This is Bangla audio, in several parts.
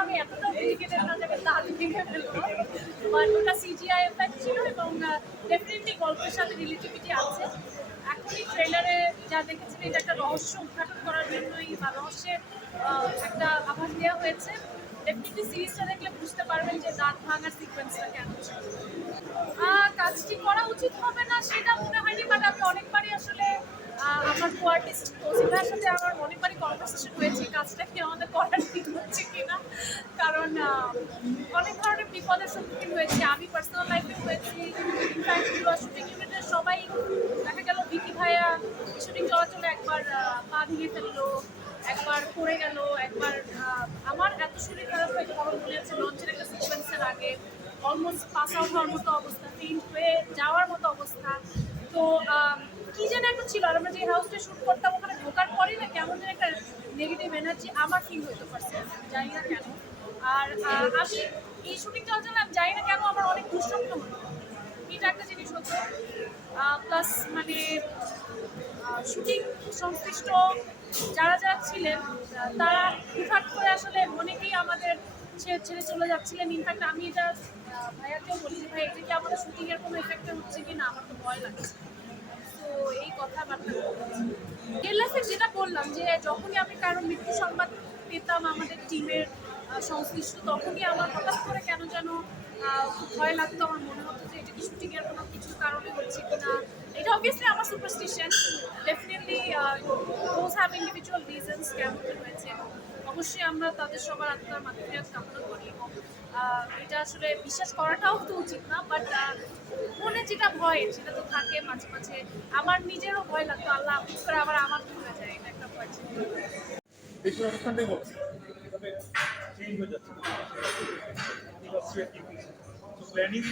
আমি এতটা ডেডিকেটেড না যে আমি দাঁত ভেঙে ফেলব বাট ছিল এবং ডেফিনেটলি গল্পের সাথে আছে। এখনই ট্রেলারে যা দেখেছেন এটা একটা রহস্য উদ্ঘাটন করার জন্যই বা রহস্যের একটা আভাস দেওয়া হয়েছে। ডেফিনেটলি সিরিজটা দেখলে বুঝতে পারবেন যে দাঁত ভাঙার সিকোয়েন্সটা কেন ছিল। কাজটি করা উচিত হবে না সেটা মনে হয়নি বাট আমি অনেকবারই আসলে আমার কো আর্টিস্ট সাথে আমার অনেকবারই কনভারসেশন হয়েছে কাজটা কি আমাদের করার ঠিক হচ্ছে কিনা কারণ আহ, অনেক ধরনের বিপদের সম্মুখীন হয়েছি। আমি পার্সোনাল লাইফে হয়েছি। শুটিং ইউনিটের সবাই দেখা গেল বিকি ভাইয়া শুটিং চলাচলে একবার পা ভেঙে ফেলল, একবার পড়ে গেল, একবার আমার এত শরীর খারাপ হয়েছে আমার মনে আছে লঞ্চের একটা সিকোয়েন্সের আগে অলমোস্ট পাস আউট হওয়ার মতো অবস্থা ফেইন্ট হয়ে যাওয়ার মতো অবস্থা। তো কি যেন একটা ছিল, আর আমরা যে হাউসটা শুট করতাম, ওখানে ঢোকার পরেই না কেমন যেন একটা নেগেটিভ এনার্জি আমার ফিল হইতে পারছে। জানি না কেন। আর আমি এই শুটিং চলছিল আমি জানি না কেন আমার অনেক দুঃস্বপ্ন হতো এটা একটা জিনিস হতো প্লাস মানে শুটিং সংশ্লিষ্ট যারা যারা ছিলেন, তারা হুটহাট করে আসলে অনেকেই আমাদের ছেড়ে চলে যাচ্ছিলেন। ইনফ্যাক্ট আমি এটা ভাইয়াকেও বলি যে, ভাই, এটা কি আমাদের শুটিংয়ের কোনো এফেক্টে হচ্ছে কি না আমার তো ভয় লাগছে। তো এই কথাবার্তা লাইফে যেটা বললাম যে যখনই আমি কারও মৃত্যু সংবাদ পেতাম আমাদের টিমের সংশ্লিষ্ট, তখনই আমার হঠাৎ করে কেন যেন ভয় লাগতো, আমার মনে হতো যে এটা কি শুটিংয়ের কোনো কিছু কারণে হচ্ছে কিনা। এটা অবভিয়াসলি আমার superstition definitely those have individual reasons কেমন হয়েছে। অবশ্যই আমরা তাদের সবার আত্মার মাতৃহাত কামনা এটা আসলে বিশ্বাস করাটাও তো উচিত না বাট মনে যেটা ভয়, সেটা তো থাকে মাঝে মাঝে। আমার নিজেরও ভয় লাগতো, আল্লাহ, হুট করে আবার আমার ভুলে যায়, এটা একটা ভয় ছিল। প্ল্যানিং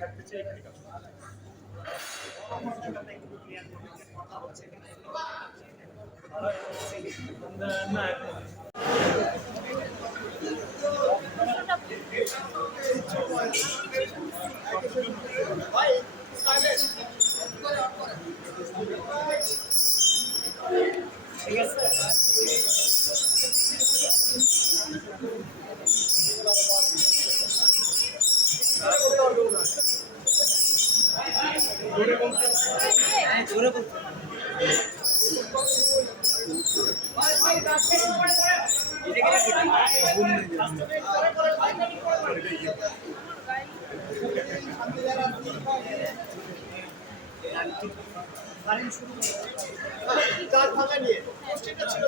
থাকতে চাই, এখানেই কাজ করতে চাই। না- কাজ ভাঙা নিয়ে। ছিল